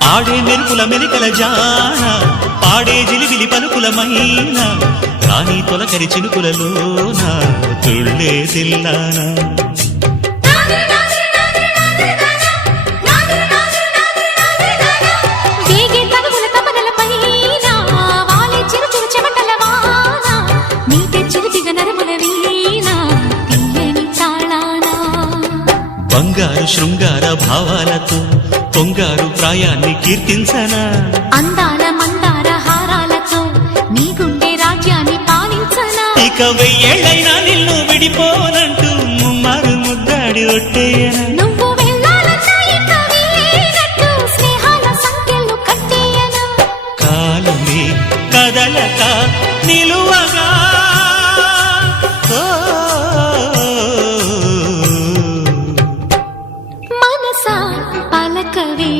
ఆడే మెరుపుల మెలికల జాన పాడే జిలిబిలి పలుకుల మైన రాణి తొలకరి చినుకులలోన తుళ్ళే తిల్లానా. బంగారు శృంగార భావాలతో పొంగారు ప్రాయాన్ని కీర్తించనా? అందాల మందార హారాలతో నీ గుండె రాజ్యాన్ని పాలించనా? ఇక వెయ్యేళ్ళైనా నిన్ను విడిపోనంటూ ముమ్మారు ముద్దాడి ఒట్టేయనా? నువ్వు కదలక నిలువగా பார்க்கவே